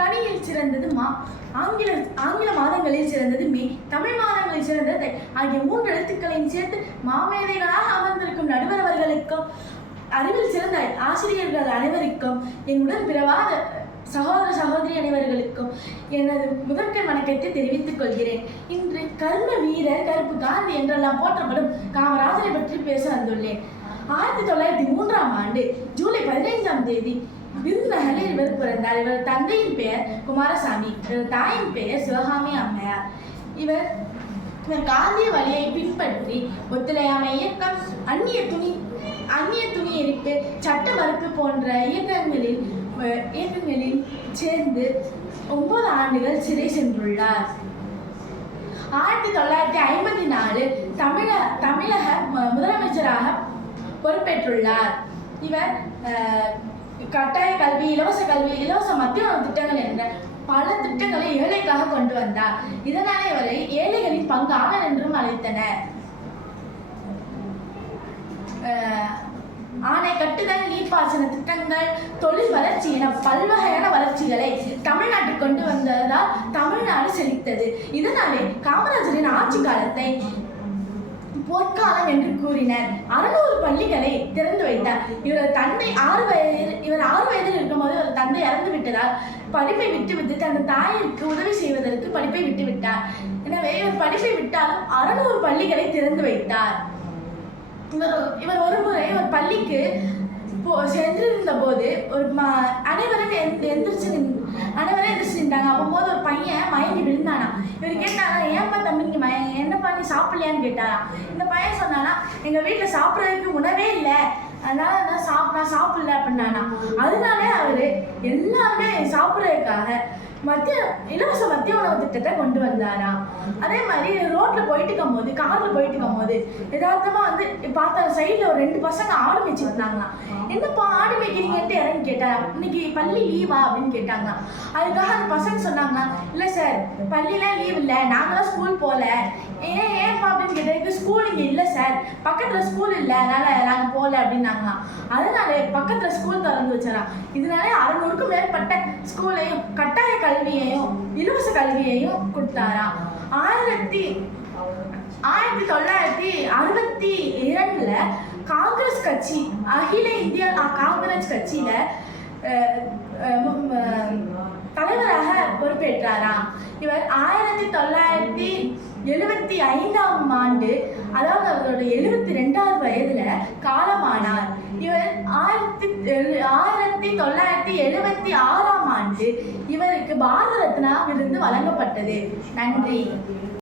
கணியில் சிறந்தது ஆங்கில மாதங்களில் சிறந்தது மே, தமிழ் மாதங்களில் சிறந்தது ஆகிய 3 எழுத்துக்களையும் சேர்த்து மாமேதைகளாக அமர்ந்திருக்கும் நடுவர் அவர்களுக்கும், அறிவில் சிறந்த ஆசிரியர்கள் அனைவருக்கும், என்னுடன் பிறவாத சகோதர சகோதரி அனைவர்களுக்கும் எனது முதற்கண் வணக்கத்தை தெரிவித்துக் கொள்கிறேன். இன்று கர்ம வீரர் கருப்பு காந்தி என்றெல்லாம் போற்றப்படும் காமராஜரை பற்றி பேச வந்துள்ளேன். 1903ஆம் ஆண்டு ஜூலை 15ஆம் தேதி விருதுநகரில் இவர் பிறந்தார். இவர் தந்தையின் பெயர் குமாரசாமி, இவர் தாயின் பெயர் சிவகாமி அம்மையார். இவர் காந்திய வழியை பின்பற்றி ஒத்துழையாமை இயக்கம், அந்நிய துணி எரிப்பு, சட்ட மறுப்பு போன்ற இயக்கங்களில் சேர்ந்து 9 ஆண்டுகள் சிறை சென்றுள்ளார். 1954 தமிழக முதலமைச்சராக பொறுப்பேற்றுள்ளார். இவர் கட்டாய கல்வி, இலவச கல்வி, இலவச மத்திய உணவு திட்டங்கள் என்ற பல திட்டங்களை ஏழைக்காக கொண்டு வந்தார். இதனாலே இவரை ஏழைகளின் பங்காளர் என்றும் அழைத்தனர். ஆணை கட்டுதல், நீர்ப்பாசன திட்டங்கள், தொழில் வளர்ச்சி என பல்வகையான வளர்ச்சிகளை தமிழ்நாட்டுக்கு கொண்டு வந்ததால் தமிழ்நாடு செழித்தது. இதனாலே காமராஜரின் ஆட்சி காலத்தை பொற்காலம் என்று கூறினர். 600 பள்ளிகளை திறந்து வைத்தார். இவர் 6 வயதில் இருக்கும்போது ஒரு தந்தை இறந்து விட்டதால் படிப்பை விட்டுவிட்டு தனது தாயிற்கு உதவி செய்வதற்கு படிப்பை விட்டுவிட்டார். எனவே இவர் படிப்பை விட்டாலும் 600 பள்ளிகளை திறந்து வைத்தார். இவர் ஒரு முறை ஒரு பள்ளிக்கு சென்றிருந்த போது அனைவரும் எந்திரிச்சு நின்றாங்க. அப்போது ஒரு பையன் மயங்கி விழுந்தானா. இவர் கேட்டானா, ஏன்பா தம்பி நீங்க என்னப்பா நீ சாப்பிடலையான்னு கேட்டாரா. இந்த பையன் சொன்னானா, எங்க வீட்டுல சாப்பிட்றதுக்கு உணவே இல்லை, அதனால நான் சாப்பிடல அப்படின்னானா. அதனாலே அவரு எல்லாருமே சாப்பிட்றதுக்காக இலவச மத்திய உணவு திட்டத்தை கொண்டு வந்தாரா. அதே மாதிரி ரோட்ல போயிட்டு இருக்கும் போது, கார்ல போயிட்டு இருக்கும் போது யதார்த்தமா பார்த்தா சைட்ல ஒரு 2 பசங்க ஆடு மேய்ச்சி வந்தாங்களாம். என்னப்பா ஆடு மேய்க்கிறீங்கன்ட்டு இறங்கி கேட்டாரா. இன்னைக்கு பள்ளி லீவா அப்படின்னு கேட்டாங்களாம். அதுக்காக அந்த பசங்க சொன்னாங்களாம், இல்லை சார் பள்ளிலாம் லீவ் இல்லை, நாங்களாம் ஸ்கூல் போகல. ஏன்ப்பா அப்படின்னு கேட்டதுக்கு, ஸ்கூல் இங்கே இல்லை சார், பக்கத்தில் ஸ்கூல் இல்லை, அதனால நாங்கள் போகல அப்படின்னாங்களாம். அதனால பக்கத்தில் ஸ்கூல் திறந்து வச்சாராம். இதனால 600க்கும் மேற்பட்ட ஸ்கூலையும் கட்டாய கல்வியையும் இலவச கல்வியையும் கொடுத்தாராம். 1962 காங்கிரஸ் கட்சி, அகில இந்திய காங்கிரஸ் கட்சியில தலைவராக பொறுப்பேற்றாராம். இவர் 1975ஆம் ஆண்டு, அதாவது அவருடைய 72வது வயதுல காலமானார். இவர் 1976ஆம் ஆண்டு இவருக்கு பாரத ரத்னா விருது வழங்கப்பட்டது. நன்றி.